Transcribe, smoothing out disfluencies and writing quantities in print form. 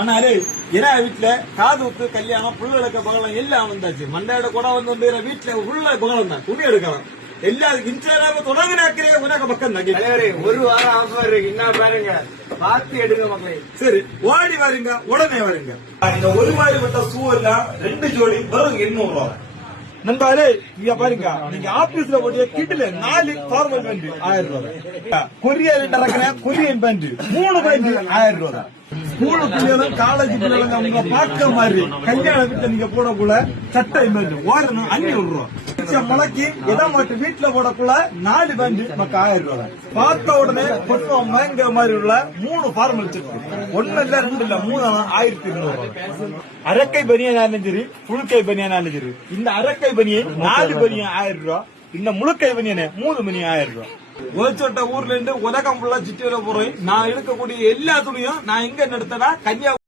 ஆனாலே ஏன்னா வீட்டுல காது ஊத்து கல்யாணம் புள்ள எடுக்க பகலம் எல்லாம் வந்தாச்சு மண்டையோட கூட வந்து வீட்டுல உள்ள பகலம் தான் துணி எடுக்கலாம் எல்லாரும் இன்ஸ்டாகிராம தொடங்கினாக்கிறே உனக்கு பக்கம் தான் ஒரு வாரம் ஆஃபர் இருக்கு என்ன பாருங்க பார்த்து எடுங்க மக்களே. சரி ஓடி வாருங்க உடனே வருங்க. இந்த ஒரு மாதிரிப்பட்ட ஷூ எல்லாம் 2 ஜோடி வெறும் 800 ரூபாய். நண்பாரே இங்க பாருங்க நீங்க ஆபீஸ்ல போட்டிய கிட்ல 4 ஃபார்மல் பேண்ட் 1000 ரூபாய். கொரியர் நடக்கிற கொரியன் பேண்ட் 3 பேண்ட் 1000 ரூபாய். ஸ்கூல் பிள்ளைகளும் காலேஜ் பிள்ளைகளும் அவங்க பார்க்க மாதிரி கல்யாண வீட்டுல நீங்க போடக்குள்ள சட்டை பேண்ட் ஓரணும் 500 ரூபாய். முளைக்கு இடம் மட்டும் வீட்டுல போடக்குள்ள 4 பேண்ட் நமக்கு 1000 ரூபாய். பார்த்த உடனே பொட்டம் மேங்க மாதிரி உள்ள 3 ஃபார்மல் செட் 1 இல்ல 2 இல்ல 3 1200 ரூபாய். அரக்கை பனியனாலும் சரி புழுக்கை பனியனாலும் சரி இந்த அரக்கை பனியன் 4 பனியன் 1000 ரூபாய். இந்த முழுக்கை பனியனே 3 பனியன் 1000 ரூபாய். ஒளிச்சோட்ட ஊர்ல இருந்து உலகம் ஃபுல்லா சுற்றி வர போறேன். நான் எடுக்கக்கூடிய எல்லா துணியும் நான் எங்க நடத்தனா கன்னியாகுமரி